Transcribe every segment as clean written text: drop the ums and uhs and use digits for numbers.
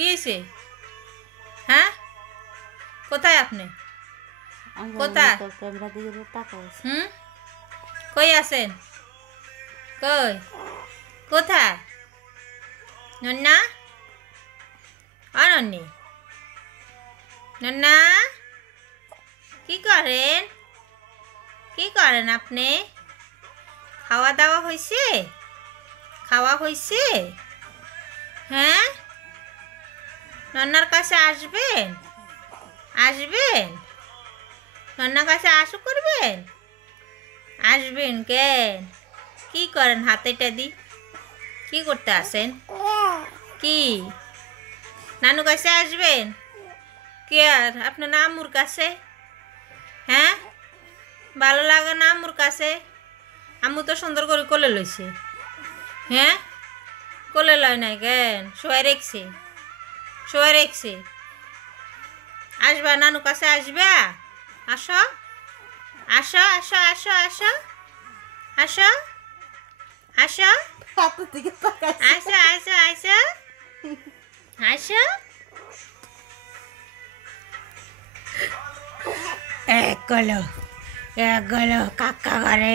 কি হয়েছে? হ্যাঁ, কোথায় আপনি? কোথায়? কই আছেন? কই? কোথায়? নন্না, অনন্যি, নন্না, কি করেন? কি করেন আপনি? খাওয়া দাওয়া হয়েছে? খাওয়া হয়েছে? হ্যাঁ, নন্নার কাছে আসবেন? আসবেন? নন্নার কাছে আসু করবেন? আসবেন কেন? কি করেন হাতেটা দি? কি করতে আসেন? কি নানু কাছে আসবেন? কে আর আপনার নামুর কাছে? হ্যাঁ, ভালো লাগে না আম্মুর কাছে? আম্মু তো সুন্দর করে কোলে লইছে। হ্যাঁ, কোলে লয় নাই কেন? শোয়াই রেখছে, শোয়াই রেখছে। আসবা নানু কাছে, আসবা? আসো, আসো, আসো, আসো, আসো, আসো, আসো, আসো, আসো, আসো, আসো। এক গলো কাকা ঘরে,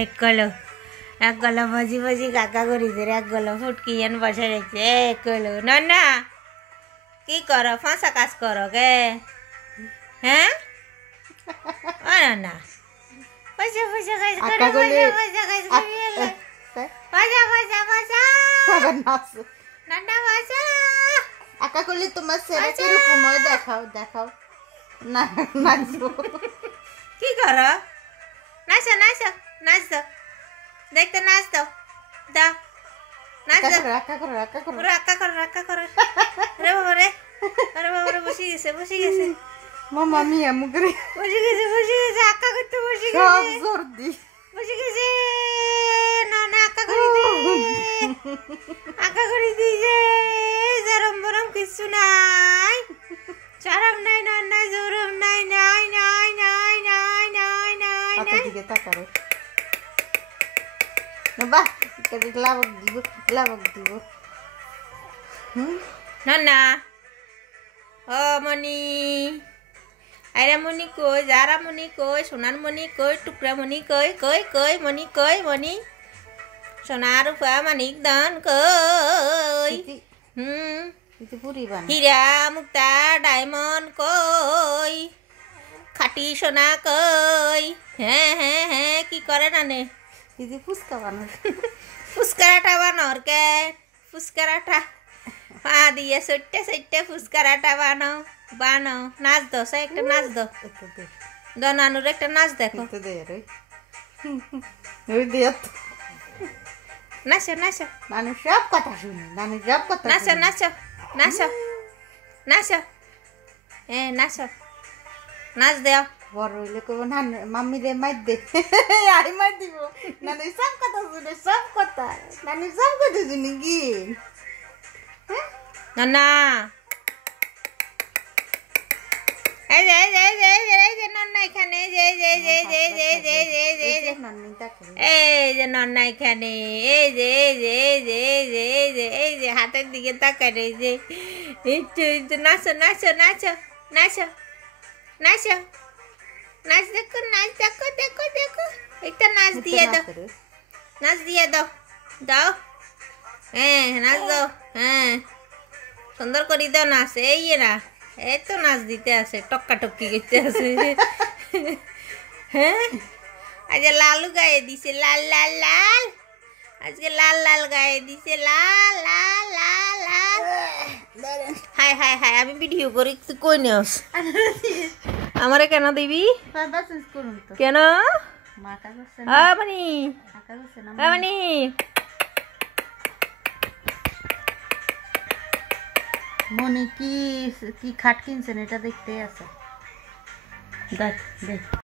এক গলো বজি বজি কাকা করিছে, এক গলো ফুটকি এন বসে রেখেছে। এক গলো না কি করো? ফাঁসা কাজ করো গে? হ্যাঁ, না পয়সা পয়সা কাজ করো, পয়সা পয়সা কাজ করি, পয়সা পয়সা পয়সা নান্না পয়সা। একা করলে তোমার ছেলে কিরকম হয় দেখাও, দেখাও না নাচবো। কি করো? নাচো নাচো, নাচ দাও, দেখতে নাচ দাও, দাও নাচ দাও। রাখা করো, রাখা করো, রাখা করো, রাখা করো। রে বাবা রে, আরে বাবা রে, বসে গেছে, বসে গেছে, মামা মিয়া মুগরে বসে গেছে, বসে গেছে, আঁকা করতে বসে সব গেছে, জোর দি বসে গেছে। না না, আঁকা করে দি, আঁকা করে দিয়েছে। জরম বরম কিছু নাই, চরম নাই, না নাই, জরম নাই, নাই নাই নাই নাই নাই নাই হাতের নাই। দিকে তাকারে বাহ, লাবক দিব, লাবক দিব। না না, ও মনি, আইরা মনি কই, যারা মনি কই, সোনার মনি কই, টুকরা মনি কই, কই কই মনি, কই মনি, সোনার রূপা মানিক দান কই, হীরা মুক্তা ডায়মন্ড কই, খাটি সোনা কই। হ্যাঁ হ্যাঁ হ্যাঁ, কি করে নানে? দিদি ফুচকা বানার, ফুচকারাটা বানোর কে? ফুচকারাটা পা দিয়ে সইটে সইটে ফুচকারাটা বানাও, বানাও। নাচ দো, সে একটা নাচ দো, দো নানুর একটা নাচ দেখো। নাচো নাচো, নানু সব কথা শুনি, নানু সব কথা নাচো নাচো, নাচো নাচো, নাচো, নাচ দেও। বড় হইলে কব নানু মাম্মি রে মার দে, আই মার দিব। নানু সব কথা শুনে, সব কথা, নানু সব কথা শুনি কি নানা, এই যে এই যে এই যে এই যে এই যে নন্না এখানে, এই যে এই যে এই যে এই যে এই যে এই যে এই যে এই যে এই যে নন্না এখানে, এই যে এই যে এই যে এই যে এই যে এই যে হাতের দিকে তাকায়, এই যে এই তো নাচো নাচো নাচো নাচো নাচো, নাচ দেখো, নাচ দেখো, দেখো দেখো, একটা নাচ দিয়ে দাও, নাচ দিয়ে দাও, দাও, হ্যাঁ নাচ দাও, হ্যাঁ সুন্দর করে দাও নাচ। এই না, এই তো নাচ দিতে আছে, টক্কা টক্কি করতে আছে। হ্যাঁ, আজকে লালু গায়ে দিছে, লাল লাল লাল, আজকে লাল লাল গায়ে দিছে, লাল লাল লাল লাল। হাই হাই হাই, আমি ভিডিও করি, তুই কই নিস? আমারে কেন দিবি? কেন? মানি মানি, মনে কি কি খাট কিনছেন এটা দেখতে আছে, দেখ দেখ।